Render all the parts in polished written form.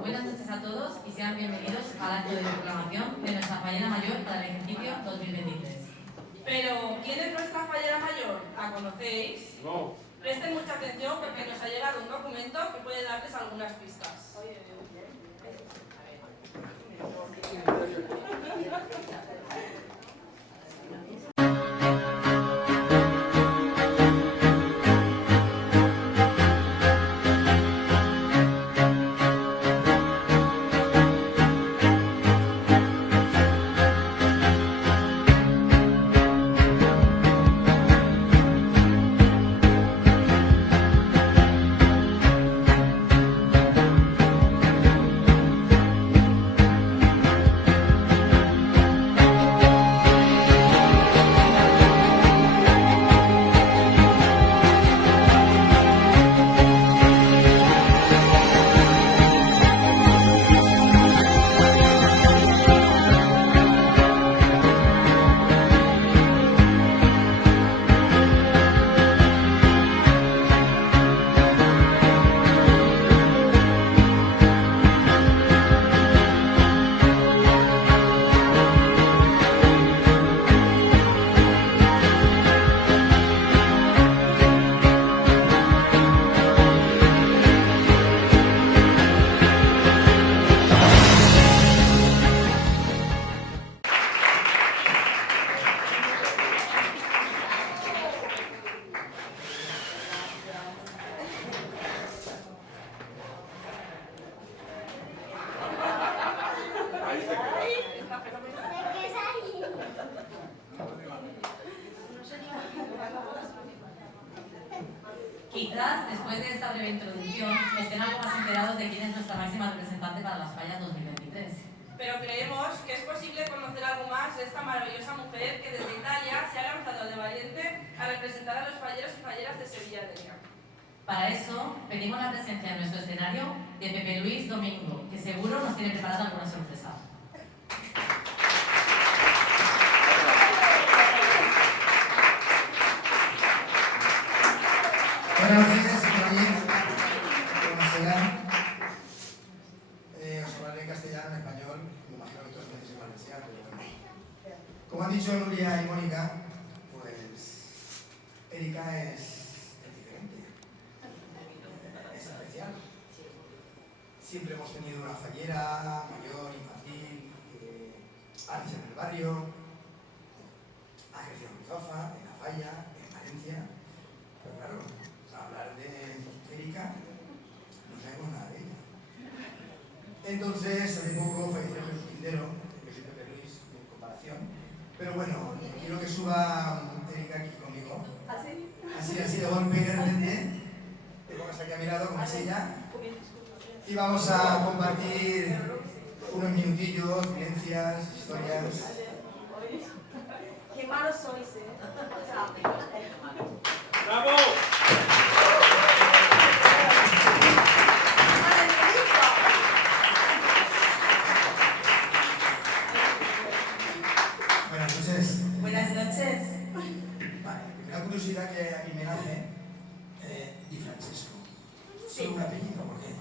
Buenas noches a todos y sean bienvenidos al acto de proclamación de nuestra fallera mayor para el ejercicio 2023. Pero, ¿quién es nuestra fallera mayor? ¿La conocéis? No. Presten mucha atención porque nos ha llegado un documento que puede darles algunas pistas. Quizás, después de esta breve introducción, estén algo más enterados de quién es nuestra máxima representante para las fallas 2023. Pero creemos que es posible conocer algo más de esta maravillosa mujer que desde Italia se ha lanzado de valiente a representar a los falleros y falleras de Sevilla de día. Para eso, pedimos la presencia en nuestro escenario de Pepe Luis Domingo, que seguro nos tiene preparada alguna sorpresa. Buenas noches, ¿cómo serán? Os hablaré en castellano, en español, me imagino que todos tenéis igual que sea, pero bueno. Como han dicho Nuria y Mónica, pues Erika es diferente, es especial. Siempre hemos tenido una fallera mayor, infantil, ha nacido en el barrio, ha crecido en Ruzafa, en La Falla, en Valencia, pero claro, hablar de Erika, no sabemos nada de ella. Entonces, hace poco falleció Jesús Quintero, que soy Pepe Luis, en comparación. Pero bueno, quiero que suba Erika aquí conmigo. Así de golpe y de repente. Te pongas aquí a mi lado, como es ella. Y vamos a compartir unos minutillos, vivencias, historias. Qué malos sois, ¡Bravo! Buenas noches. Buenas noches. Vale, la primera curiosidad que a mí me nace, Di Francesco. Sí. ¿Solo un apellido? ¿Por qué?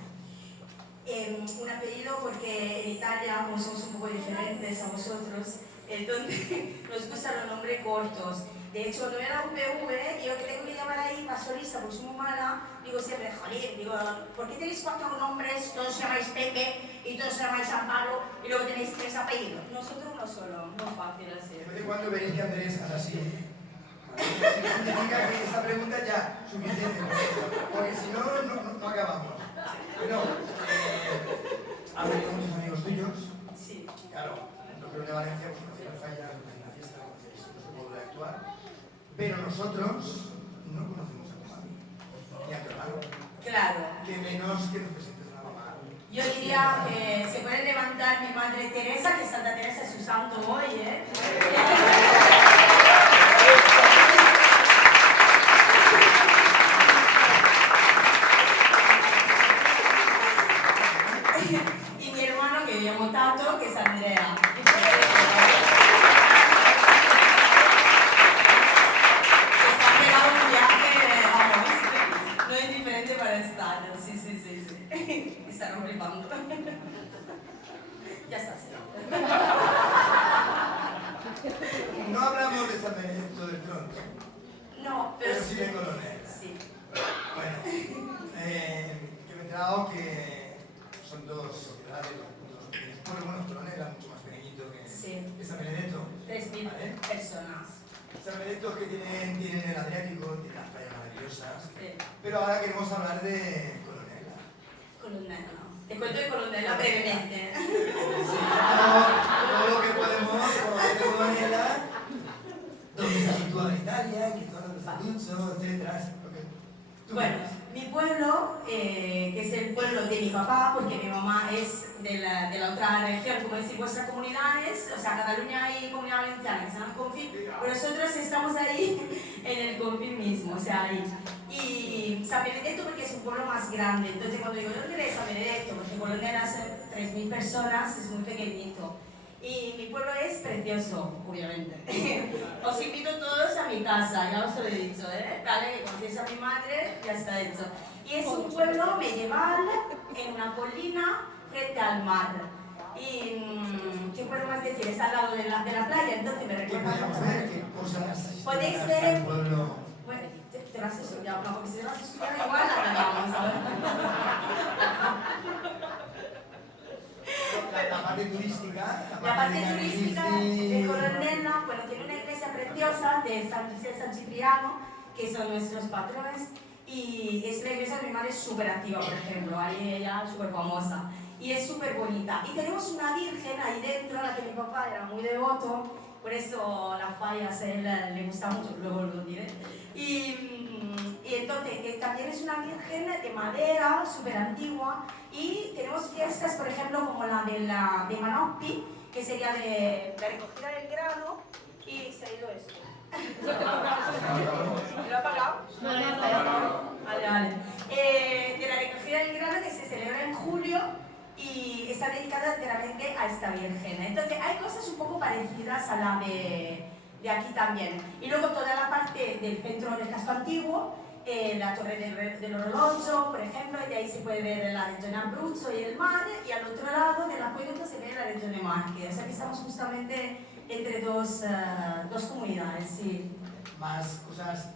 Un apellido porque en Italia, como somos un poco diferentes a vosotros, entonces nos gustan los nombres cortos. De hecho, no era un PV, y yo que tengo que llamar ahí para solista porque soy muy mala, digo siempre, joder, digo, ¿por qué tenéis 4 nombres, todos os llamáis Pepe y todos os llamáis Amparo y luego tenéis 3 apellidos? Nosotros uno solo, no es fácil así. De vez en cuando veréis que Andrés hace así. Significa que esta pregunta ya es suficiente, porque si no, no acabamos. Bueno, han venido muchos amigos tuyos. Sí. Claro, los que de Valencia, pues conocéis las fallas, conocéis la fiesta, conocéis nuestro modo de actuar. Pero nosotros no conocemos a tu mami, ni a tu hermano. Claro. Que menos que nos presentes a la mamá. Yo diría que se puede levantar mi madre Teresa, que Santa Teresa es su santo hoy, ¿eh? Y mi hermano que llamo Tato, que es Andrea. Está pegado un viaje, vamos, no es diferente para estar, sí. Estarán flipando. Ya está, sí. No hablamos de San Benedetto del Tronto, No, pero sí de Coronel. Sí. Bueno, yo me he enterado que son dos sociedades, dos pequeños pueblos. Bueno, Coronel era mucho más pequeñito que San Benedetto. 3.000 ¿vale? personas. San Benedetto es que tienen el Adriático, tienen las playas maravillosas, Sí. pero ahora queremos hablar de Colonela. Colonnella. Te cuento de Colonnella brevemente. Sí, todo lo que podemos conocer de Colonela, donde está situado en Italia, que todo lo que dicho, etcétera. Bueno, mi pueblo, que es el pueblo de mi papá, porque mi mamá es de la otra región, como decir, vuestras comunidades, o sea, Cataluña y Comunidad Valenciana, que se llaman Confín, pero nosotros estamos ahí en el Confín mismo, o sea, ahí. Y San Benedetto porque es un pueblo más grande, entonces cuando digo, ¿dónde eres San Benedetto? Porque Colonela son 3.000 personas, es muy pequeñito. Y mi pueblo es precioso, obviamente. Os invito todos a mi casa, ya os lo he dicho, ¿eh? Vale, que conocéis a mi madre, ya está hecho. Y es un pueblo medieval, en una colina, frente al mar. Y, ¿qué puedo más decir? Es al lado de la playa, entonces me ¿Qué recuerda podemos mucho. ver? ¿Qué cosas? Podéis ver el pueblo? Bueno, te vas a estudiar, no, porque si te vas a estudiar igual la ganamos, ¿sabes? La parte turística. La parte de turística de Colonnella, bueno, tiene una iglesia preciosa de San José San Cipriano, que son nuestros patrones, y es la iglesia de mi madre súper activa, por ejemplo, ahí ella súper famosa, y es súper bonita. Y tenemos una virgen ahí dentro, a la que mi papá era muy devoto, por eso las fallas a él le gusta mucho, luego lo diré. Y entonces también es una virgen de madera, súper antigua, y tenemos fiestas, por ejemplo, como la de Manoppi, que sería de la recogida del grano, y se ha ido esto. ¿Lo ha apagado? No, ya está. Vale, vale. De la recogida del grano que se celebra en julio y está dedicada enteramente a esta virgen. Entonces hay cosas un poco parecidas a la de aquí también. Y luego toda la parte del centro del casco antiguo, la torre del orologio, por ejemplo, y de ahí se puede ver la región Abruzzo y el mar, y al otro lado del acueducto se ve la región Marche. O sea que estamos justamente entre dos comunidades, sí. Más cosas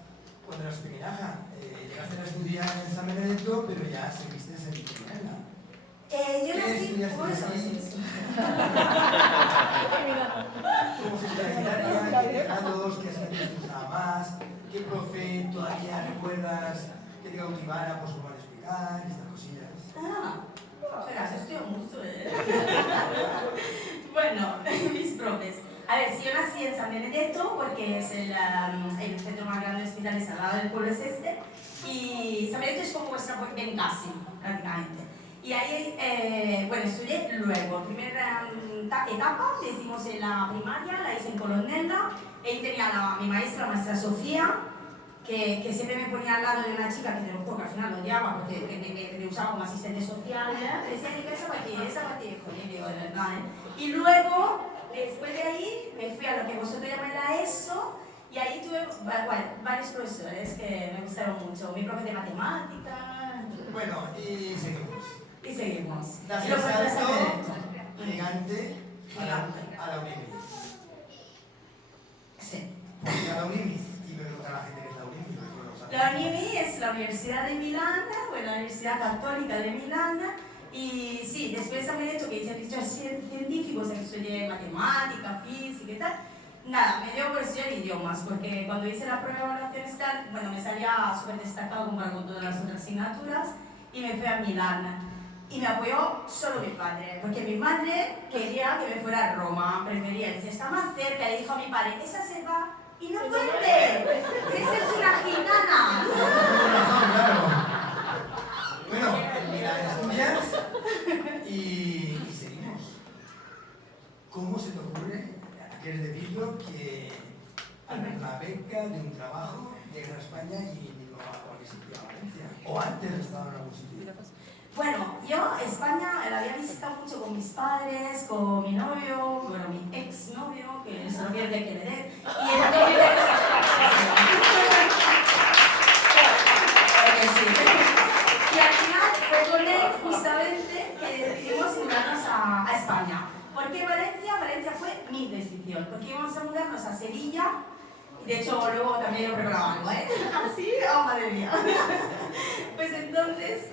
cuando eras pequeñaja. Llegaste a estudiar en San Benedetto, pero ya seguiste en Colonela. Yo nací... ¿Cómo lo sabes? ¿Cómo se estudia en Italia? ¿Qué grados? ¿Qué asignaturas te gustaba más? ¿Qué profe todavía recuerdas que te cautivara por su modo de explicar? Estas cosillas. Espera, se estudia mucho, Bueno, mis profes. A ver, si yo nací en San Benedetto, porque es el centro más grande de hospitales al lado del pueblo es este, y San Benedetto es como vuestra Benicassim, prácticamente. Y ahí, bueno, estudié luego. Primera etapa, que hicimos en la primaria, la hice en Colonnella. Ahí tenía mi maestra Sofía, que siempre me ponía al lado de una chica que te lo juro que al final lo odiaba porque me usaba como asistente social. Decía, esa para ti, joder, digo, de verdad. Y luego, después de ahí, me fui a lo que vosotros llamáis la ESO, y ahí tuve varios profesores que me gustaron mucho. Mi profe de matemática. Bueno, y seguimos. Y seguimos. Das Y luego el pasé a salto Derecho. gigante a la Unimis. Sí. Porque a la Unimis, y me pregunta a la gente que es la Unimis. La UNIMI es la Universidad de Milán, bueno, la Universidad Católica de Milán, y sí, después de San Benedetto que hice estudios científicos, estudié matemática, física y tal, nada, me dio por estudiar idiomas, porque cuando hice la prueba de evaluación escolar, bueno, me salía súper destacado comparado con todas las otras asignaturas, y me fui a Milán. Y me apoyó solo mi padre, porque mi madre quería que me fuera a Roma, prefería, dice, está más cerca, le dijo a mi padre, esa se va y no vuelve, esa es una gitana. Claro. Bueno, en Milán estudias y seguimos. ¿Cómo se te ocurre, aquel dedillo, que al ver una beca de un trabajo llegas a España y no a cualquier sitio, a Valencia? ¿O antes estaba en algún sitio? Bueno, yo España la había visitado mucho con mis padres, con mi novio, bueno, mi exnovio, que se lo pierde que le dé, y el novio y al final fue con él justamente que decidimos mudarnos a España. ¿Por qué Valencia? Valencia fue mi decisión, porque íbamos a mudarnos a Sevilla. De hecho, luego también he preparado algo, ¿eh? ¿Así? ¡Oh, madre mía! Pues entonces,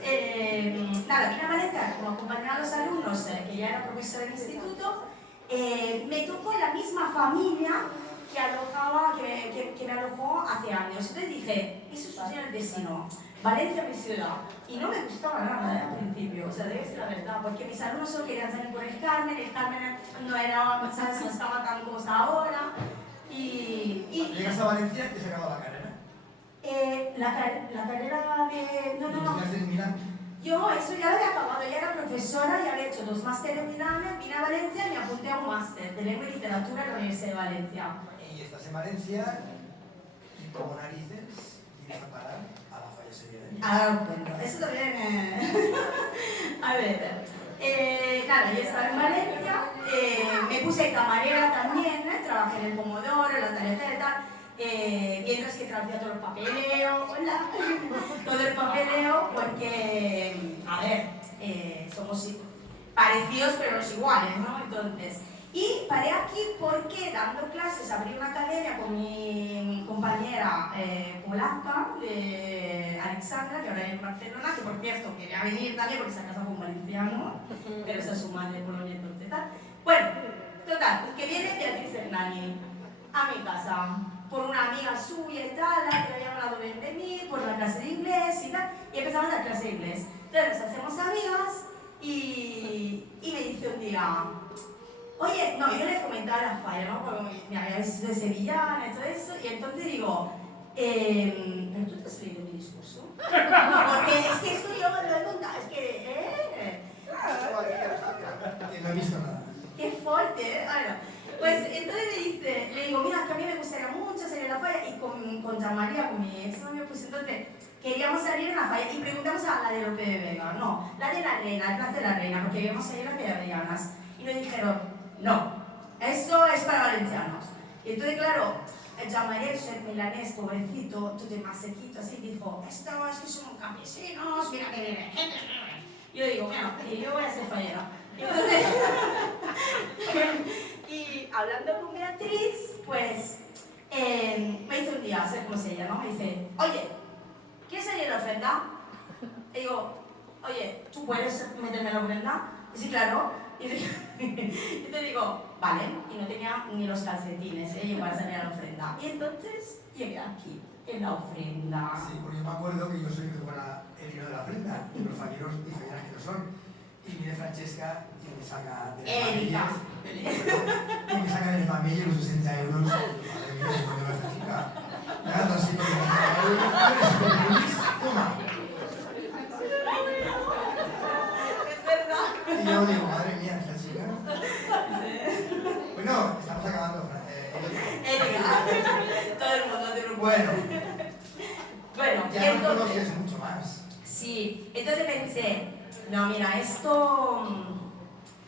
nada, vine a Valencia como acompañar a los alumnos, que ya era profesora del instituto. Me tocó la misma familia que me alojó hace años. Entonces dije, eso es el destino. Valencia, mi ciudad. Y no me gustaba nada al principio, o sea, debe ser la verdad, porque mis alumnos solo querían salir por el Carmen no era, ¿sabes? No estaba tan como está ahora. Llegas a Valencia y te has acabado la carrera. La carrera de... No. En Milán. Yo eso ya lo había acabado, ya era profesora, ya había hecho 2 másteres en Milán, vine a Valencia y me apunté a un máster de lengua y literatura en la Universidad de Valencia. Y estás en Valencia y como narices vienes a parar a la Falla Sevilla. Ahora os cuento, eso también... A ver, nada, yo estaba en Valencia, me puse camarera también, trabajé en el Pomodoro, en la tarjeta y tal. Mientras que traducía todo el papeleo, todo el papeleo, porque, a ver, somos parecidos pero no iguales, ¿no? Entonces, y paré aquí porque dando clases abrí una academia con mi compañera polaca, Alexandra, que ahora es en Barcelona, que por cierto quería venir también porque se ha casado con un valenciano, pero esa es su madre de Polonia, entonces tal. Bueno, total, que viene Beatriz Hernani a mi casa por una amiga suya y tal, la que había hablado bien de mí, por la clase de inglés y tal, y empezamos la clase de inglés. Entonces nos hacemos amigas y me dice un día, oye, no, yo le comentaba la falla, ¿no? Porque me había visto de sevillana y todo eso, y entonces digo, ¿pero tú te has leído mi discurso? No, porque es que esto yo lo he contado, es que, Que no he visto nada. Qué fuerte, ¿eh? Bueno, pues entonces le digo, mira, que a mí me gustaría mucho salir a la falla, y con Jean-Maria, con mi exnovio, pues entonces queríamos salir a la falla y preguntamos a la de Lope de Vega, no, la de la Reina, el Plaza de la Reina, porque íbamos a ir a la de Avellanas, y nos dijeron, no, eso es para valencianos. Y entonces, claro, Jean-Maria, el milanés, pobrecito, todo más sequito, así, dijo, esto es que somos campesinos, mira que viene gente. Y yo digo, bueno, yo voy a ser fallera. Entonces, y hablando con Beatriz, pues me dice un día, sé cómo se llama, me dice, oye, ¿quieres salir a la ofrenda? Y digo, oye, ¿tú puedes meterme en la ofrenda? Y sí, claro. Y te digo, vale, y no tenía ni los calcetines yo para salir a la ofrenda. Y entonces llegué aquí, en la ofrenda. Sí, porque yo me acuerdo que yo soy el hilo de la ofrenda, de los falleros y falleras que lo son. Y viene Francesca y me saca de Erika. Y me saca del mamillo los 60 euros. Madre mía, ¿dónde va esta chica? Nada, así que toma. Es verdad. Y yo digo, madre mía, esta chica. Bueno, estamos acabando, Erika. Todo el mundo tiene un Bueno, ya no entonces, conoces mucho más. sí, entonces pensé, no, mira, esto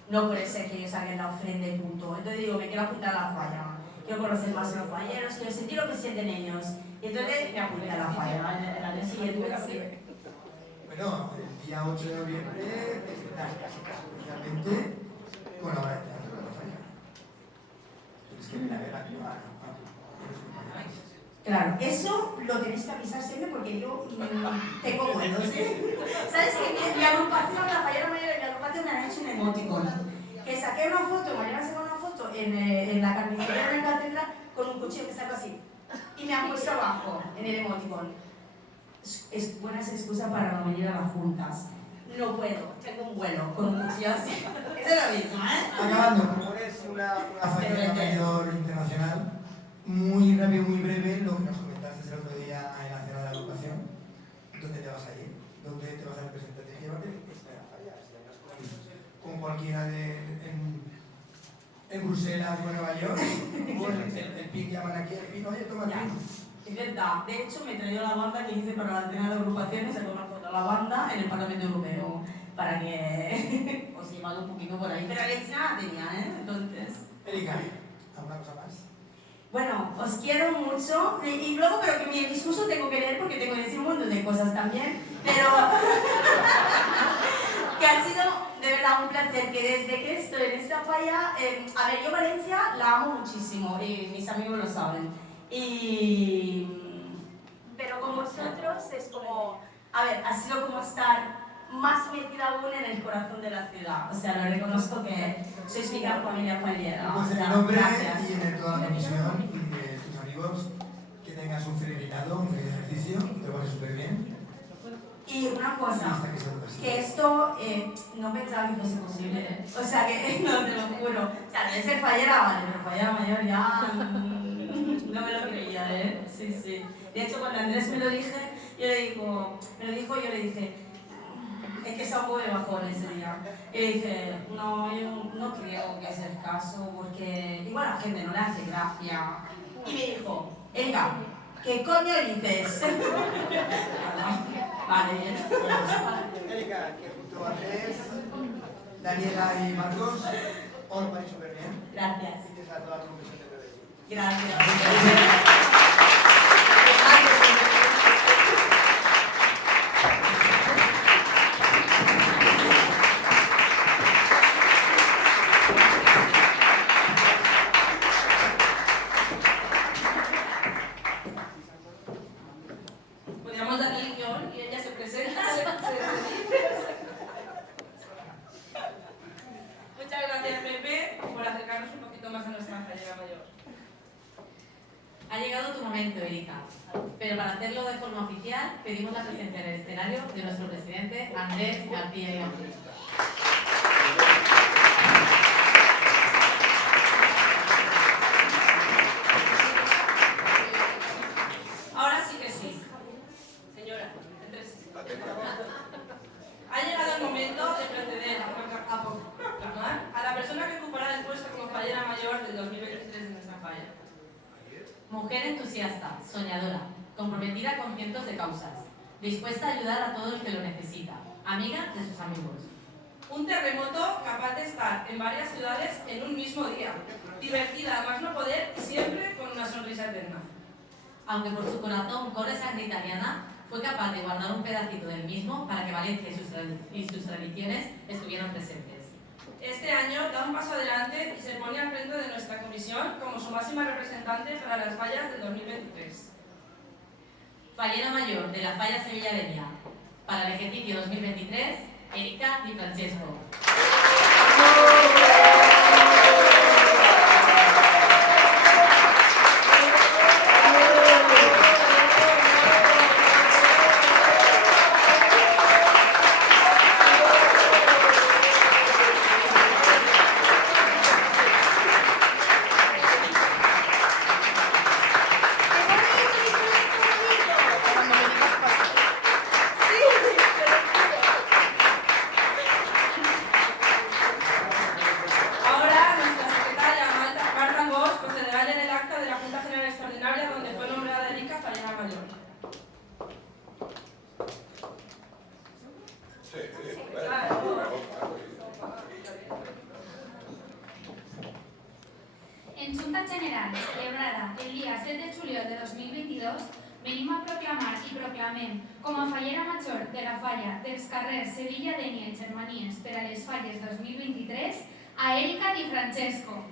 no puede ser que yo salga en la ofrenda y punto. Entonces digo, me quiero apuntar a la falla. Quiero conocer más a los falleros, quiero sentir lo que sienten ellos. Y entonces me apunté a la falla. El año siguiente, sí. Bueno, el día 8 de noviembre, especialmente con la hora de teatro de la falla. Tienes que venir a ver actuar. Claro, eso lo tenéis que avisar siempre porque yo tengo vuelos, ¿eh? ¿Sabes qué? Mi agrupación, la fallera mayor de mi agrupación me han hecho un emoticon. Que saqué una foto, Mariana sacó una foto en la carnicería de la catedral con un cuchillo que saco así. Y me han puesto abajo, en el emoticon. Es buenas excusas para no venir a las juntas. No puedo, tengo un vuelo con un cuchillo así. Eso es lo mismo, ¿eh? Acabando, como eres una fallera mayor internacional, muy rápido, muy breve, lo que nos comentaste el otro día en la cena de la agrupación. ¿Dónde te vas a ir? ¿Dónde te vas a representar? Te llévate esta falla, con cualquiera en Bruselas o en Nueva York, o el PIN llaman aquí, el PIN, oye, toma el PIN. Es verdad, de hecho me he traído la banda que hice para la cena de agrupación y saco una foto de la banda en el Parlamento Europeo para que os llevado un poquito por ahí. Pero Alexia la tenía, ¿eh? Entonces... Erika, ¿alguna cosa más? Bueno, os quiero mucho y luego, pero que mi discurso tengo que leer porque tengo que decir un montón de cosas también, pero que un placer, que desde que estoy en esta falla, a ver, yo Valencia la amo muchísimo y mis amigos lo saben. Pero con vosotros es como, a ver, ha sido como estar más metida aún en el corazón de la ciudad. O sea, lo reconozco que sois mi gran familia fallera. Pues en mi nombre y de toda la comisión y de tus amigos, que tengas un feliz reinado, un feliz ejercicio, te lo pases súper bien. Y una cosa, que esto no pensaba que fuese posible, ¿eh? O sea, que no, te lo juro. O sea, de ser fallera, vale, pero fallera mayor ya no me lo creía, ¿eh? Sí, sí. De hecho, cuando Andrés me lo dije, yo le digo, me lo dijo, yo le dije, es que está un poco de bajón ese día. Y le dije, no, yo no creo que sea el caso, porque igual a la gente no le hace gracia. Y me dijo, venga, ¿qué coño dices? Vale, bien. Erika, que junto a Andrés, Daniela y Marcos, os lo vais súper bien. Gracias. Y tienes a toda la comisión de PBI. Gracias. Podríamos darle el guión y ella se presenta. Muchas gracias, Pepe, por acercarnos un poquito más a nuestra fallera mayor. Ha llegado tu momento, Erika, pero para hacerlo de forma oficial pedimos la presencia en el escenario de nuestro presidente Andrés García Iglesias. Ahora sí que sí. Señora, entres. Ha llegado el momento de proceder a proclamar a la persona que ocupará el puesto como fallera mayor del 2023 de nuestra falla. Mujer entusiasta, soñadora, comprometida con cientos de causas, dispuesta a ayudar a todo el que lo necesita, amiga de sus amigos. Un terremoto capaz de estar en varias ciudades en un mismo día. Divertida, a más no poder, y siempre con una sonrisa eterna. Aunque por su corazón corre sangre italiana, fue capaz de guardar un pedacito del mismo para que Valencia y sus tradiciones estuvieran presentes. Este año da un paso adelante y se pone al frente de nuestra comisión como su máxima representante para las fallas del 2023. Fallera mayor de la falla sevillareña para el ejercicio 2023, Erika Di Francesco. Ahora, nuestra secretaria Marta Bosch procederá a leer el acta de la Junta General Extraordinaria donde fue nombrada Erika fallera mayor. En Junta General, celebrada el día 7 de juliol de 2022, venim a proclamar i proclamem com a fallera major de la falla dels carrers Sevilla, Dénia i Germanies per a les falles 2023 a Erika Di Francesco.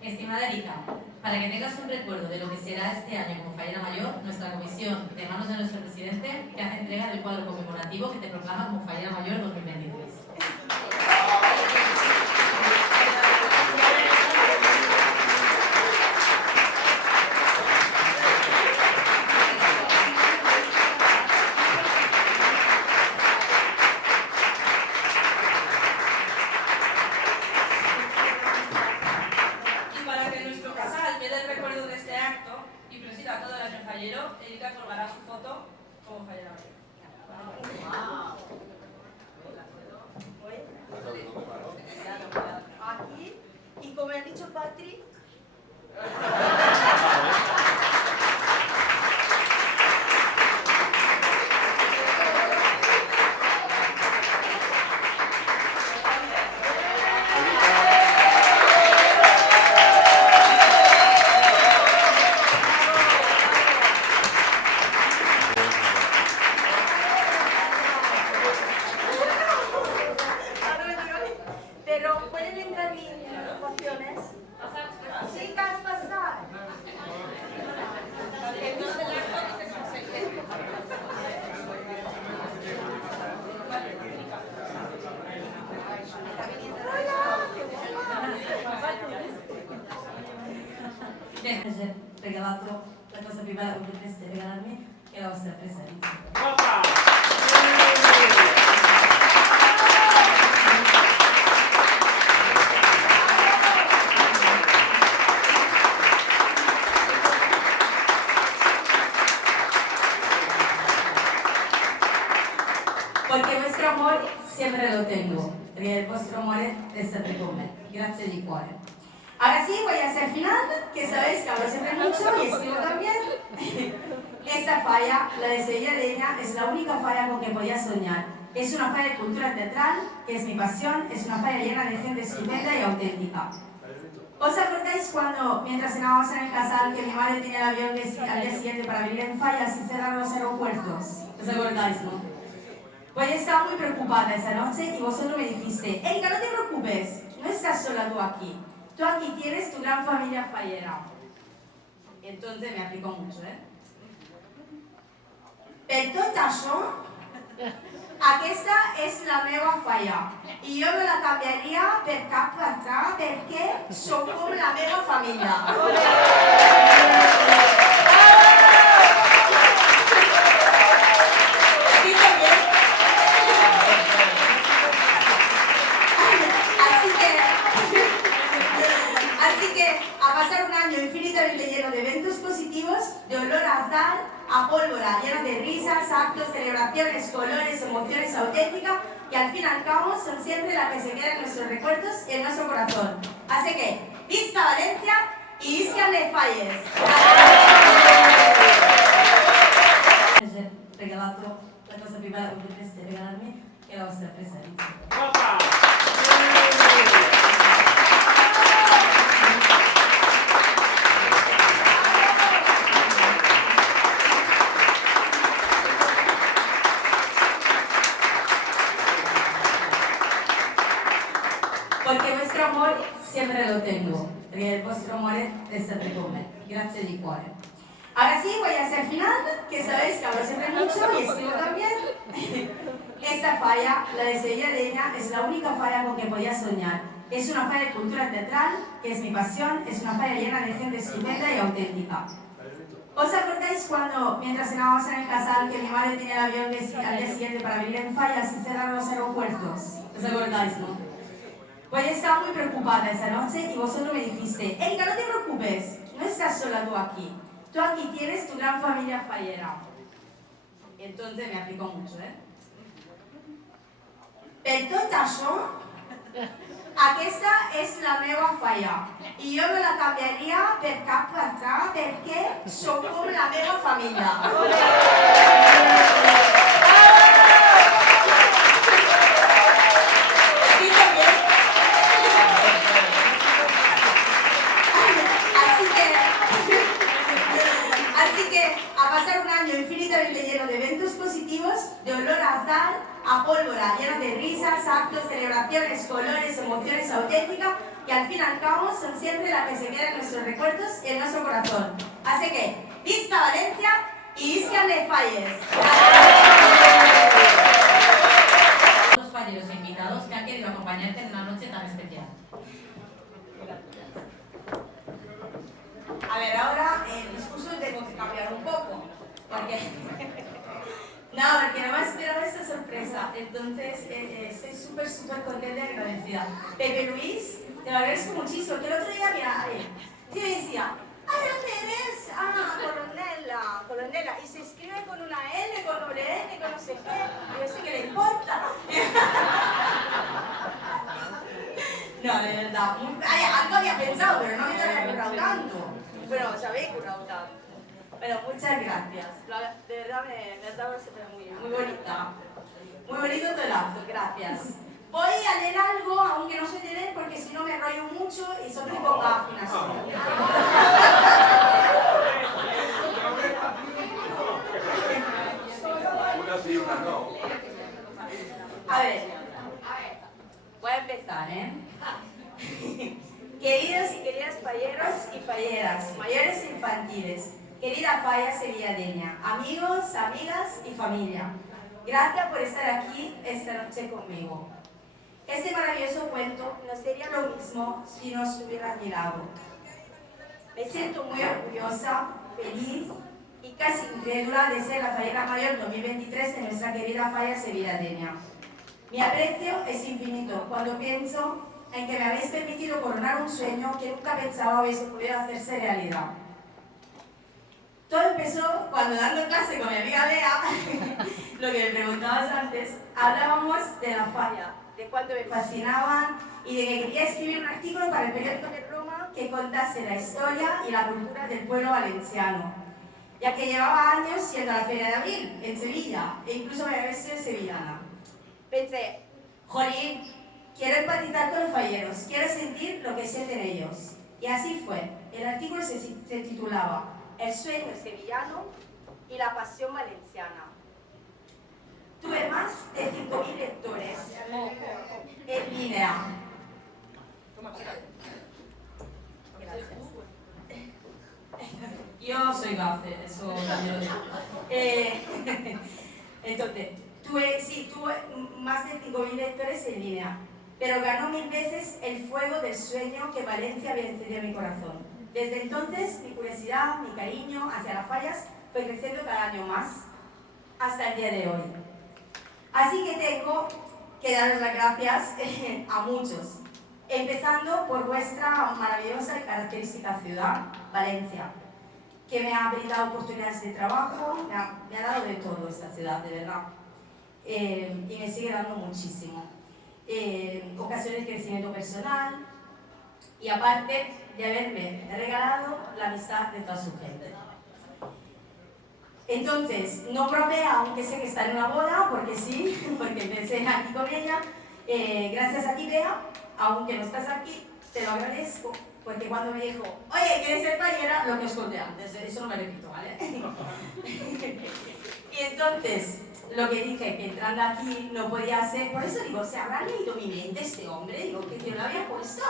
Estimada Erika, para que tengas un recuerdo de lo que será este año como fallera mayor, nuestra comisión, de manos de nuestro presidente, te hace entrega del cuadro conmemorativo que te proclama como fallera mayor 2023. Y para que nuestro casal quede el recuerdo de este acto y presida todo el año fallero, Erika colgará su foto como fallera mayor. Patri. Pero pueden entrar mis opciones. Chicas, pasar. Bene, regalato la cosa più bella che potreste regalarmi, che è la vostra presenza. Porque vuestro amor siempre lo tengo, porque el vuestro amor es siempre con me. Gracias de cuore. Ahora sí, voy a hacer final, que sabéis que hablo siempre mucho y escribo también. Esta falla, la de Sevilla Leña, es la única falla con que podía soñar. Es una falla de cultura teatral, que es mi pasión, es una falla llena de gente estupenda y auténtica. ¿Os acordáis cuando, mientras cenábamos en el casal, que mi madre tenía el avión al día siguiente para venir en fallas y cerrar los aeropuertos? ¿Os acordáis, no? Pues yo estaba muy preocupada esa noche y vosotros me dijiste: Erika, no te preocupes, no estás sola tú aquí. Tú aquí tienes tu gran familia fallera. Entonces me aplicó mucho, ¿eh? Per tot això, aquesta és la meva falla. I jo no la canviaria per cap altra, perquè som com la meva família. Así que a pasar un año infinitamente lleno de eventos positivos, de olor a azar, a pólvora, lleno de risas, actos, celebraciones, colores, emociones auténticas, que al fin y al cabo son siempre las que se quedan en nuestros recuerdos y en nuestro corazón. Así que, visca Valencia y visca Les Falles. Regalato la cosa più bella che potreste regalarmi, che è la vostra presenza. Porque vuestro amor siempre lo tengo, porque el vuestro amor es siempre con me. Gracias de cuore. Ahora sí, voy a hacer final, que sabéis que hablo siempre mucho y escribo también. Esta falla, la de Sevilla Leña, es la única falla con que podía soñar. Es una falla de cultura teatral, que es mi pasión, es una falla llena de gente estupenda y auténtica. ¿Os acordáis cuando, mientras cenábamos en el casal, que mi madre tenía el avión al día siguiente para venir en fallas y cerrar los aeropuertos? ¿Os acordáis, no? Pues yo estaba muy preocupada esa noche y vosotros me dijiste: Erika, no te preocupes, no estás sola tú aquí. Tú aquí tienes tu gran familia fallera. Entonces me aplicó mucho, ¿eh? Per tot això, aquesta és la meva falla. I jo no la canviaria per cap altra, perquè som com la meva família. Así que a pasar un año infinitamente lleno de eventos positivos, de olor a azar, a pólvora, lleno de risas, actos, celebraciones, colores, emociones auténticas, que al fin y al cabo son siempre las que se quedan en nuestros recuerdos y en nuestro corazón. Así que, visca Valencia y visca Les Falles. Los falleros e invitados que han querido acompañarte en una noche tan especial. A ver, ahora el discurso tengo que cambiar un poco, porque no me esperaba esta sorpresa, entonces estoy súper contenta y agradecida. Pepe Luis, te lo agradezco muchísimo, que el otro día, mira, sí me decía: ¿de dónde eres? Colonela, y se escribe con una L, con doble N, con no sé qué, y yo sé que le importa. No, de verdad. Algo había pensado, pero no me había currado tanto. Bueno, os habéis currado tanto. Pero muchas gracias. De verdad me has dado una sorpresa muy bonita. Muy bonito todo el acto, gracias. Voy a leer algo, aunque no soy de leer, porque si no me rollo mucho y son 5 páginas. Una sí, una no. A ver, voy a empezar, Queridos y queridas falleros y falleras, mayores e infantiles, querida falla sevilladeña, amigos, amigas y familia, gracias por estar aquí esta noche conmigo. Este maravilloso cuento no sería lo mismo si no os hubiera llegado. Me siento muy orgullosa, feliz y casi incrédula de ser la fallera mayor 2023 de nuestra querida falla sevilladeña. Mi aprecio es infinito cuando pienso en que me habéis permitido coronar un sueño que nunca pensaba hubiese podido hacerse realidad. Todo empezó cuando, dando clase con mi amiga Bea, lo que me preguntabas antes, hablábamos de la falla, de cuánto me fascinaban y de que quería escribir un artículo para el periódico de Roma que contase la historia y la cultura del pueblo valenciano, ya que llevaba años siendo a la Feria de Abril, en Sevilla, e incluso me había vestido de sevillana. Pensé, jolín, quiero empatizar con los falleros, quiero sentir lo que sienten ellos. Y así fue. El artículo se titulaba El sueño sevillano y la pasión valenciana. Tuve más de 5.000 lectores en línea. Yo soy gafe, eso yo digo. Entonces, tuve más de 5.000 lectores en línea, pero ganó 1000 veces el fuego del sueño que Valencia había encendido en mi corazón. Desde entonces, mi curiosidad, mi cariño hacia las fallas fue creciendo cada año más, hasta el día de hoy. Así que tengo que daros las gracias a muchos, empezando por vuestra maravillosa y característica ciudad, Valencia, que me ha brindado oportunidades de trabajo, me ha dado de todo esta ciudad, de verdad. Y me sigue dando muchísimo. Ocasiones de crecimiento personal y aparte de haberme regalado la amistad de toda su gente. Entonces, nombro a Bea, aunque sé que está en una boda, porque sí, porque empecé aquí con ella. Gracias a ti, Bea, aunque no estás aquí, te lo agradezco, porque cuando me dijo, oye, ¿quieres ser fallera? Lo que os conté antes, eso no me repito, ¿vale? Y entonces, lo que dije, que entrando aquí no podía ser, por eso digo, ¿se habrá leído mi mente este hombre? Digo, que yo lo había puesto.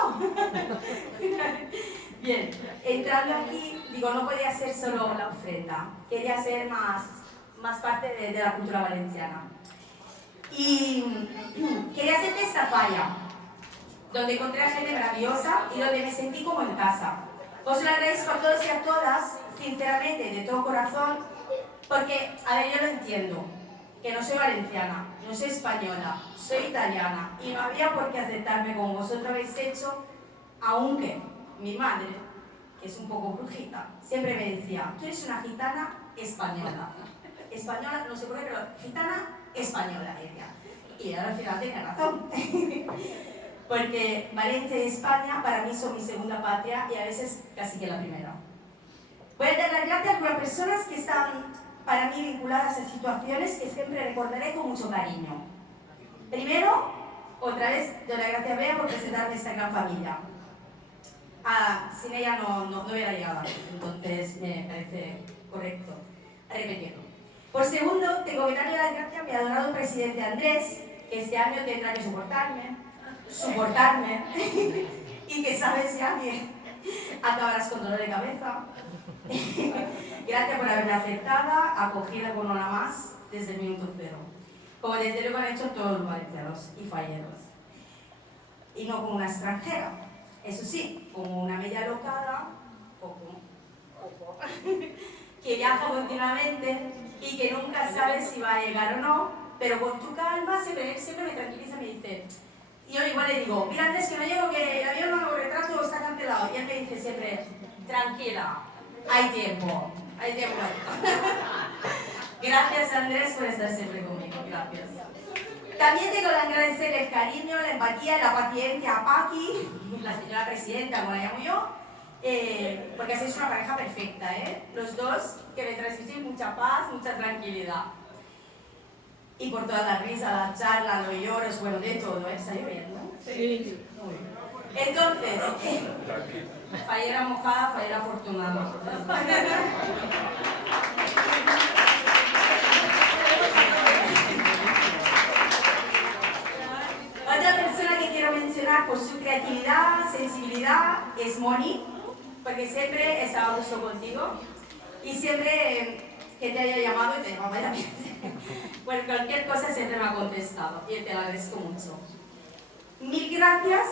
Bien, entrando aquí, digo, no podía ser solo la ofrenda, quería ser más parte de la cultura valenciana. Y quería ser de esta falla, donde encontré a gente maravillosa y donde me sentí como en casa. Os lo agradezco a todos y a todas, sinceramente, de todo corazón, porque, a ver, yo lo entiendo, que no soy valenciana, no soy española, soy italiana, y no había por qué aceptarme como vosotros habéis hecho, aunque mi madre, que es un poco brujita, siempre me decía, tú eres una gitana española. Española, no sé por qué, pero gitana española, ella. Y ahora al final tenía razón. Porque Valencia y España para mí son mi segunda patria y a veces casi que la primera. Voy a dar las gracias a algunas personas que están para mí vinculadas a situaciones que siempre recordaré con mucho cariño. Primero, otra vez doy las gracias a Bea por presentarme esta gran familia. Sin ella no hubiera llegado, entonces me parece correcto repetirlo. Por segundo, tengo que darle las gracias a mi adorado presidente Andrés, que este año tendrá que soportarme, y que sabes ya que acabarás con dolor de cabeza. Gracias por haberme aceptada, acogida con una más desde el minuto cero, como desde luego han hecho todos los valencianos y falleros. Y no como una extranjera, eso sí, como una media locada, ojo, que viaja continuamente y que nunca sabe si va a llegar o no, pero con tu calma siempre me tranquiliza y me dice, y yo igual le digo, mira Andrés, que no llego, que el avión no retraso está cancelado, y él me dice siempre, tranquila, hay tiempo. Gracias Andrés por estar siempre conmigo, gracias. También tengo que agradecer el cariño, la empatía y la paciencia a Paqui, la señora presidenta, como la llamo yo, porque sois una pareja perfecta, ¿eh? Los dos que me transmitís mucha paz, mucha tranquilidad. Y por toda la risa, la charla, los lloros, bueno, de todo, ¿eh? ¿Está lloviendo? Sí. Muy bien. Entonces, fallera mojada, fallera afortunada. Otra persona que quiero mencionar por su creatividad, sensibilidad, es Moni, porque siempre he estado a gusto contigo y siempre que te haya llamado y te llamaba varias veces, por cualquier cosa siempre me ha contestado y te lo agradezco mucho. Mil gracias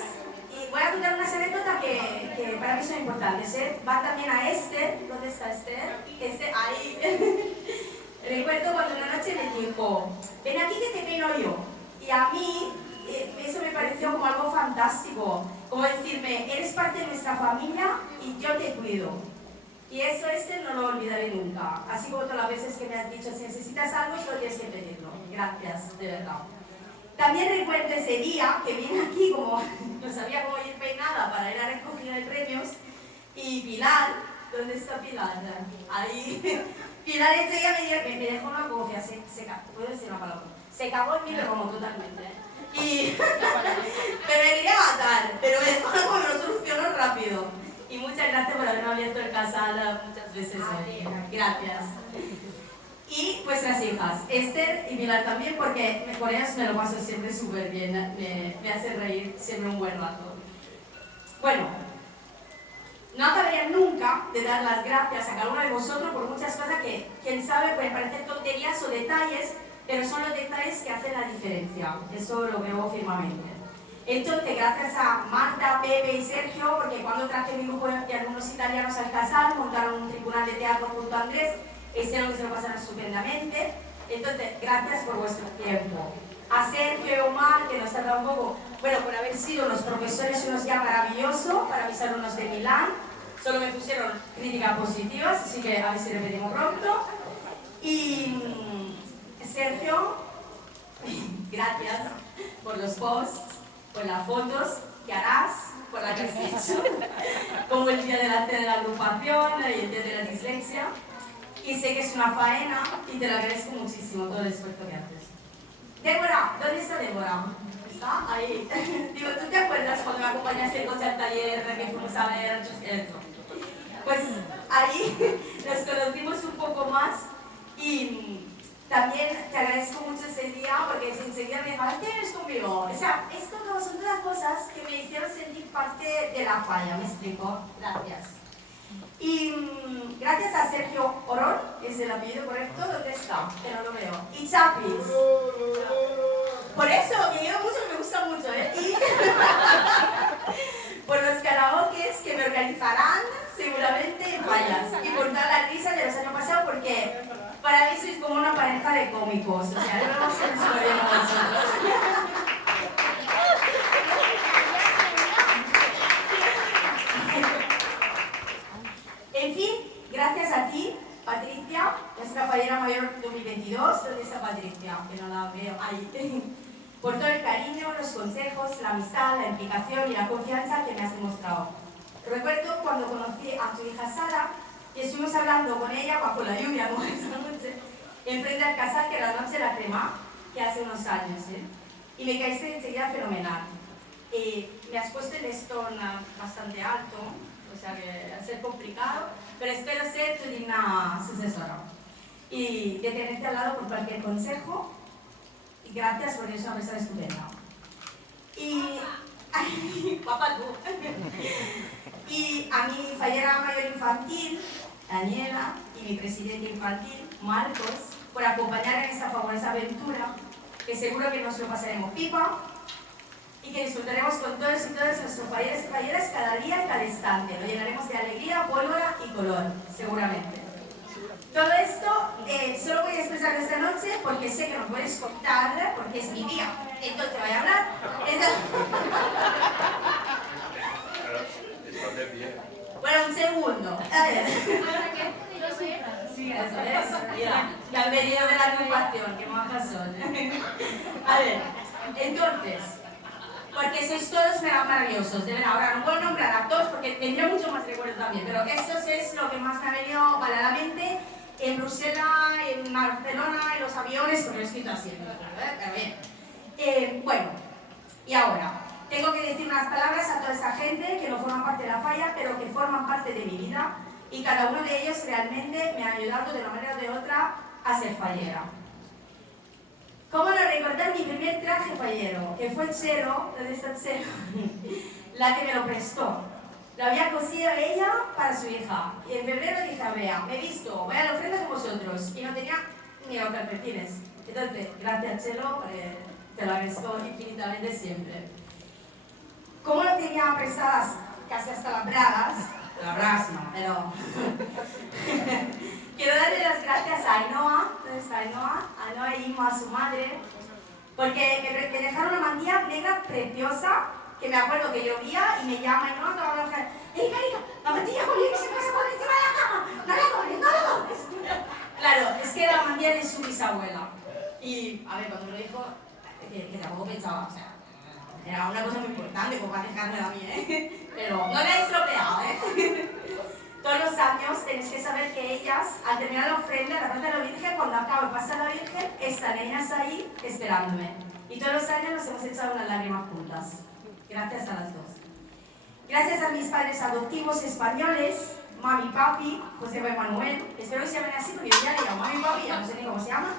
y voy a contar unas anécdotas que para mí son importantes, ¿eh? Va también a Esther. ¿Dónde está Esther? Esther, ahí. Recuerdo cuando una noche me dijo, ven aquí que te peino yo. Y a mí eso me pareció como algo fantástico, como decirme, eres parte de nuestra familia y yo te cuido. Y eso no lo olvidaré nunca. Así como todas las veces que me has dicho, si necesitas algo, solo tienes que pedirlo. Gracias, de verdad. También recuerdo ese día que vine aquí, como no sabía cómo ir peinada para ir a recoger premios, y Pilar, ¿dónde está Pilar? Ahí. Pilar enseguida me dejó una cofia, ¿puedo decir una palabra? Se cagó en mí, pero como totalmente, ¿eh? Pero me quería matar, pero me lo solucionó rápido. Y muchas gracias por haberme abierto el casal muchas veces hoy. Gracias. Y pues las hijas, Esther y Pilar también, porque con ellas me lo paso siempre súper bien, me hace reír siempre un buen rato. Bueno, no acabaría nunca de dar las gracias a cada uno de vosotros por muchas cosas que, quién sabe, pueden parecer tonterías o detalles, pero son los detalles que hacen la diferencia. Eso lo creo firmemente. Entonces, gracias a Marta, Pepe y Sergio, porque cuando traje mi grupo de alumnos italianos al casal, montaron un tribunal de teatro junto a Andrés, hicieron que se lo pasaran estupendamente. Entonces, gracias por vuestro tiempo. A Sergio y Omar, que nos ha dado un poco, bueno, por haber sido unos profesores, unos ya maravillosos, para mis alumnos de Milán. Solo me pusieron críticas positivas, así que a ver si repetimos pronto. Y Sergio, gracias por los posts, por las fotos que harás, por la que has hecho, como el día de la cena de la agrupación y el día de la dislexia. Y sé que es una faena y te lo agradezco muchísimo todo el esfuerzo que haces. Débora, ¿dónde está Débora? ¿Está? Ahí. Digo, ¿tú te acuerdas cuando me acompañaste en coche al taller que fuimos a ver eso? Pues ahí nos conocimos un poco más y también te agradezco mucho ese día porque enseguida me dijo, ¿qué eres conmigo? O sea, son todas cosas que me hicieron sentir parte de la falla, ¿me explico? Gracias. Y gracias a Sergio Orón, es el apellido correcto, ¿dónde está? Que no lo veo. Y Chapis. Por eso, que llevo mucho, me gusta mucho, ¿eh? Y por los karaokes que me organizarán seguramente en fallas. Y por todas las risas de los años pasados, porque para mí sois como una pareja de cómicos. O sea, no vamos a ser súper bien a vosotros. En fin, gracias a ti, Patricia, nuestra fallera mayor 2022. ¿Dónde está Patricia? Que no la veo. Ahí. Por todo el cariño, los consejos, la amistad, la implicación y la confianza que me has demostrado. Recuerdo cuando conocí a tu hija Sara y estuvimos hablando con ella bajo la lluvia, como esta noche, enfrente al casal, que era la noche de la crema, que hace unos años, ¿eh? Y me caíste enseguida fenomenal. Me has puesto el listón bastante alto, o sea que va a ser complicado, pero espero ser tu digna sucesora y de tenerte al lado por cualquier consejo. Y gracias porque eres una persona estupenda. Y papá tú. Y a mi fallera mayor infantil, Daniela, y mi presidente infantil, Marcos, por acompañar en esta fabulosa aventura, que seguro que nos lo pasaremos pipa y que disfrutaremos con todos y todas nuestros falleros y falleras cada día y cada instante. Lo llenaremos de alegría, pólvora y color, seguramente. Todo esto solo voy a expresar esta noche porque sé que no puedes contar, porque es mi día. Entonces voy a hablar. Bueno, un segundo. A ver. eso, ¿ves? Mira, que han venido de la agrupación, qué majas son. A ver, entonces, porque sois todos maravillosos, de verdad. Ahora no puedo nombrar a todos porque tendría mucho más recuerdo también, pero esto es lo que más me ha venido a la mente en Bruselas, en Barcelona, en los aviones, porque lo he escrito así, pero bien. Bueno, y ahora, tengo que decir unas palabras a toda esta gente que no forman parte de la falla, pero que forman parte de mi vida, y cada uno de ellos realmente me ha ayudado de una manera o de otra a ser fallera. ¿Cómo no recordar mi primer traje fallero? Que fue Chelo, ¿dónde está Chelo? La que me lo prestó. Lo había cosido ella para su hija. Y en febrero dije a Bea, me he visto, voy a la ofrenda con vosotros. Y no tenía ni los calcetines. Entonces, gracias Chelo, te lo agradezco infinitamente siempre. ¿Cómo lo tenía prestadas casi hasta las bragas no, pero... Quiero darle las gracias a Ainhoa, ¿dónde está Ainhoa? Ainhoa y Inma, a su madre, porque me dejaron una mantilla negra preciosa, que me acuerdo que llovía y me llama Ainhoa toda la noche, Erika, la mantilla Julián que se pasa por encima de la cama, no la tomes, no la tomes. Claro, es que era la mantilla de su bisabuela. Y, a ver, cuando me lo dijo, que tampoco pensaba, o sea, era una cosa muy importante como para dejármela a mí, ¿eh? Pero no la he estropeado, ¿eh? Todos los años tenéis que saber que ellas, al terminar la ofrenda, la plaza de la Virgen, cuando acabo de pasar la Virgen, están ellas ahí esperándome. Y todos los años nos hemos echado unas lágrimas juntas. Gracias a las dos. Gracias a mis padres adoptivos españoles, mami y papi, José y Manuel, espero que se llamen así porque yo ya le llamo mami y papi, ya no sé ni cómo se llama.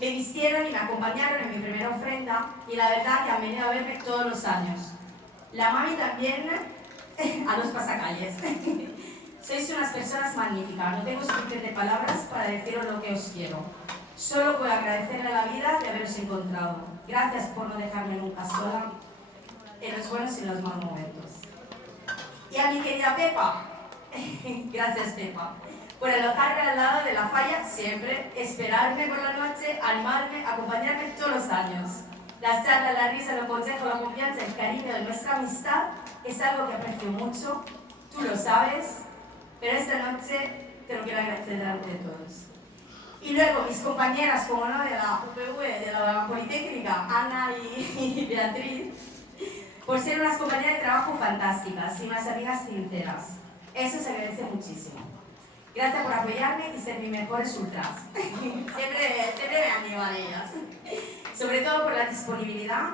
Me vistieron y me acompañaron en mi primera ofrenda y la verdad que han venido a verme todos los años. La mami también a los pasacalles. Sois unas personas magníficas, no tengo suficientes palabras para deciros lo que os quiero. Solo puedo agradecerle a la vida de haberos encontrado. Gracias por no dejarme nunca sola en los buenos y en los malos momentos. Y a mi querida Pepa, gracias Pepa, por alojarme al lado de la falla siempre, esperarme por la noche, animarme, acompañarme todos los años. Las charlas, la risa, los consejos, la confianza, el cariño de nuestra amistad es algo que aprecio mucho, tú lo sabes, pero esta noche te lo quiero agradecer delante de todos. Y luego mis compañeras, como no, de la UPV, de la Politécnica, Ana y Beatriz, por ser unas compañeras de trabajo fantásticas y unas amigas sinceras. Eso se agradece muchísimo. Gracias por apoyarme y ser mis mejores ultras. siempre me animan ellas. Sobre todo por la disponibilidad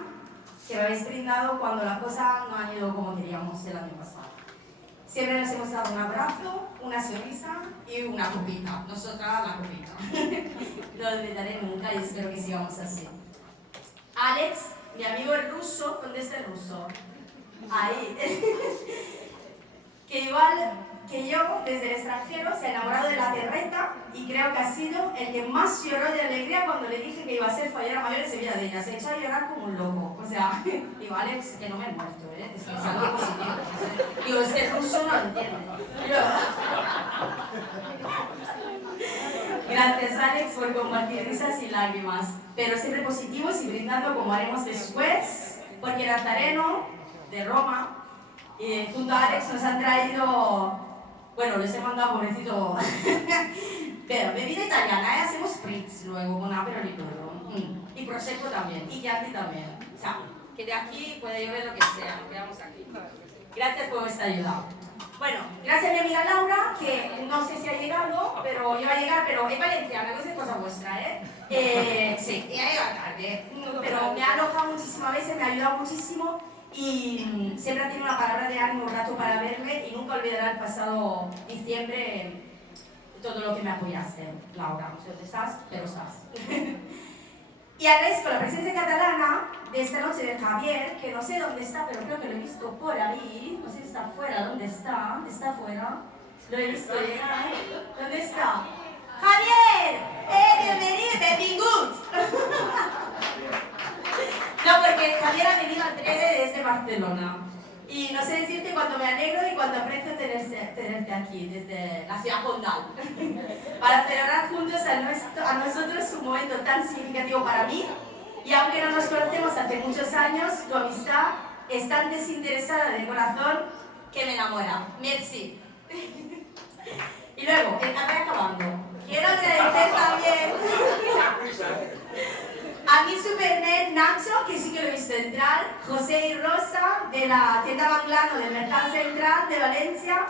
que me habéis brindado cuando las cosas no han ido como queríamos el año pasado. Siempre nos hemos dado un abrazo, una sonrisa y una copita. Nosotras la copita. No lo olvidaré nunca y espero que sigamos así. Alex, mi amigo el ruso, ¿dónde está el ruso? Ahí. Que igual que yo, desde el extranjero, se ha enamorado de la terreta y creo que ha sido el que más lloró de alegría cuando le dije que iba a ser fallera mayor en Sevilla de ella. Se echó a llorar como un loco. O sea, digo, Alex, que no me he muerto, ¿eh? Es que es algo positivo. Digo, es que el ruso no lo entiende. Gracias, Alex, por compartir risas y lágrimas. Pero siempre positivos y brindando como haremos después, porque el Nazareno de Roma, junto a Alex, nos han traído... Bueno, les he mandado, pobrecito, pero bebida italiana, hacemos spritz luego con aperol y todo. Y prosecco también, y chianti también. O sea, que de aquí puede llover lo que sea, nos quedamos aquí. Gracias por vuestra ayuda. Bueno, gracias a mi amiga Laura, que no sé si ha llegado, pero iba a llegar, pero es valenciana, no es cosa vuestra, ¿eh? Sí, ella llega tarde, pero me ha alojado muchísimas veces, me ha ayudado muchísimo. Y siempre ha tenido una palabra de ánimo un rato para verme y nunca olvidará el pasado diciembre todo lo que me apoyaste, Laura. No sé dónde estás, pero estás. Y agradezco la presencia catalana de esta noche de Javier, que no sé dónde está, pero creo que lo he visto por ahí. No sé si está afuera, ¿dónde está? ¿Está afuera? Lo he visto llegar. ¿Dónde está? ¡Javier! ¡Bienvenido! ¡Benvingut! No, porque Javier ha venido al trede desde Barcelona. Y no sé decirte cuánto me alegro y cuánto aprecio tenerte aquí, desde la ciudad condal. Para celebrar juntos a nosotros un momento tan significativo para mí. Y aunque no nos conocemos hace muchos años, tu amistad es tan desinteresada de corazón que me enamora. Merci. Y luego, voy acabando. Quiero agradecer también a mi supernet Nacho, que sí que lo he visto entrar, José y Rosa, de la tienda Baclano del Mercado Central de Valencia,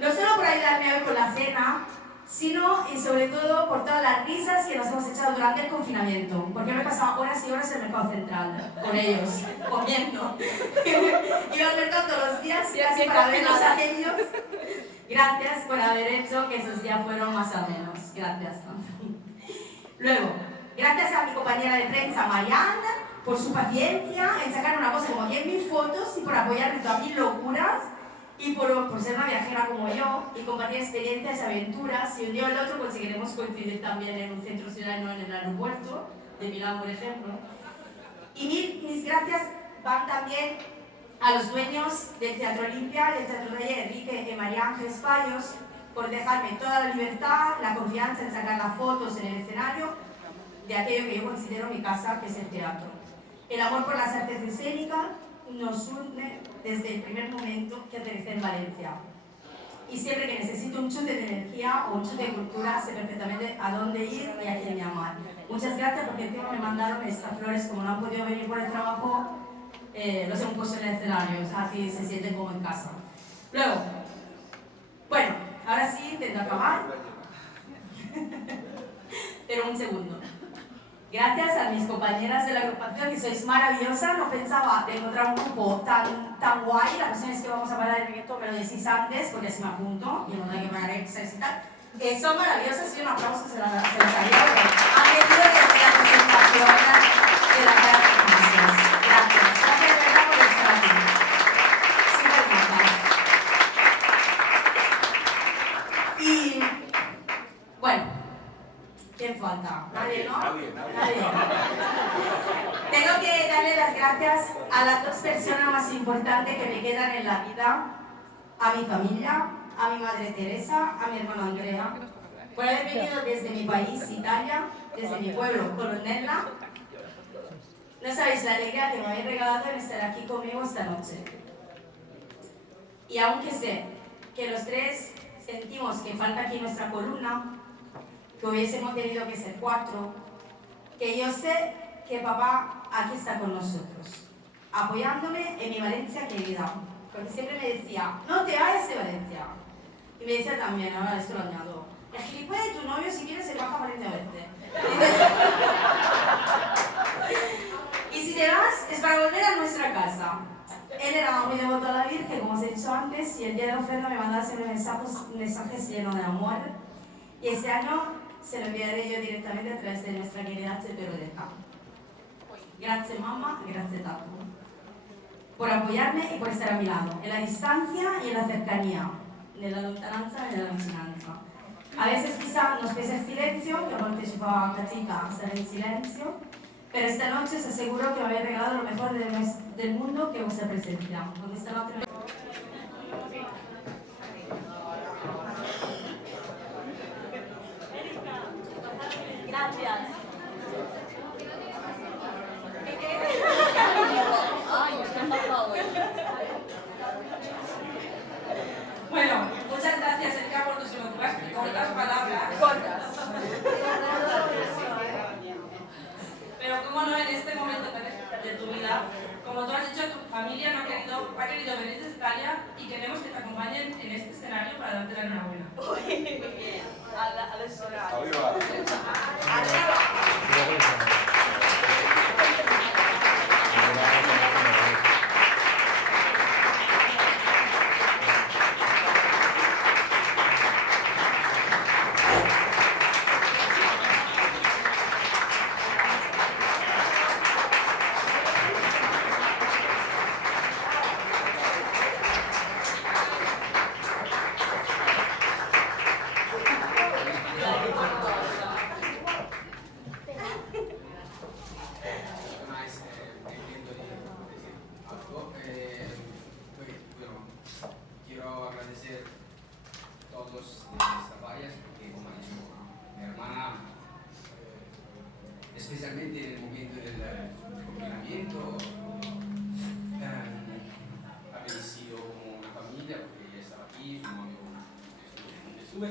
no solo por ayudarme hoy con la cena, sino y sobre todo por todas las risas que nos hemos echado durante el confinamiento, porque me he pasado horas y horas en el Mercado Central con ellos, comiendo. Iba al mercado todos los días casi para verlos a ellos. Gracias por haber hecho que esos días fueron más o menos. Gracias. Luego, gracias a mi compañera de prensa, Marianne, por su paciencia en sacar una cosa como 10.000 fotos y por apoyarme en todas mis locuras y por ser una viajera como yo y compartir experiencias y aventuras. Y un día o el otro conseguiremos coincidir también en un centro ciudadano en el aeropuerto de Milán, por ejemplo. Y mis gracias van también a los dueños del Teatro Olimpia y del Teatro Rey, Enrique y María Ángeles Fallos, por dejarme toda la libertad, la confianza en sacar las fotos en el escenario de aquello que yo considero mi casa, que es el teatro. El amor por las artes escénicas nos une desde el primer momento que aterricé en Valencia. Y siempre que necesito un chute de energía o un chute de cultura, sé perfectamente a dónde ir y a quién llamar. Muchas gracias, porque encima me mandaron estas flores, como no han podido venir por el trabajo, los hemos puesto en el escenario, o sea, así se sienten como en casa. Luego, bueno, ahora sí intento acabar, pero un segundo. Gracias a mis compañeras de la agrupación, que sois maravillosas. No pensaba de encontrar un grupo tan guay. La cuestión es que vamos a parar el proyecto, me lo decís antes, porque así me apunto y no hay que pagar extras y tal. Son maravillosas y un aplauso se las haría. Han venido desde la presentación de la cara de Gracias. Gracias de verdad por estar aquí. Súper majas. Y bueno, ¿quién falta? ¿Nadie, no? Nadie. Tengo que darle las gracias a las dos personas más importantes que me quedan en la vida, a mi familia, a mi madre Teresa, a mi hermano Andrea, por haber venido desde mi país, Italia, desde mi pueblo, Colonnella. No sabéis la alegría que me habéis regalado en estar aquí conmigo esta noche. Y aunque sé que los tres sentimos que falta aquí nuestra columna, que hubiésemos tenido que ser 4, que yo sé que papá aquí está con nosotros, apoyándome en mi Valencia querida, porque siempre me decía, no te vayas de Valencia. Y me decía también, ahora esto lo añado, el gilipollas de tu novio si quieres se baja a Valencia a verte. Y si te vas es para volver a nuestra casa. Él era muy devoto a la Virgen, como os he dicho antes, y el día de ofrenda me mandaba siempre mensajes llenos de amor. Y este año se lo enviaré yo directamente a través de nuestra querida HP Rodetta. Gracias mamma, gracias tato, por apoyarme y por estar a mi lado, en la distancia y en la cercanía, en la lontananza y en la vicinanza. A veces quizá nos pesa el silencio, que a volte ci fa fatica estar en silencio, pero esta noche os aseguro que me habéis regalado lo mejor del mundo, que vuestra presencia. Porque esta noche Gracias. Bueno, muchas gracias, Erika, por tus cortas palabras. Pero cómo no, en este momento de tu vida, como tú has dicho, tu familia no ha querido venir desde Italia y queremos que te acompañen en este escenario para darte la enhorabuena. Arriba. Quiero agradecer a todos de estas vallas porque, como ha dicho mi hermana, especialmente en el momento del confinamiento, habéis sido como una familia porque ella estaba aquí, su novio estuve.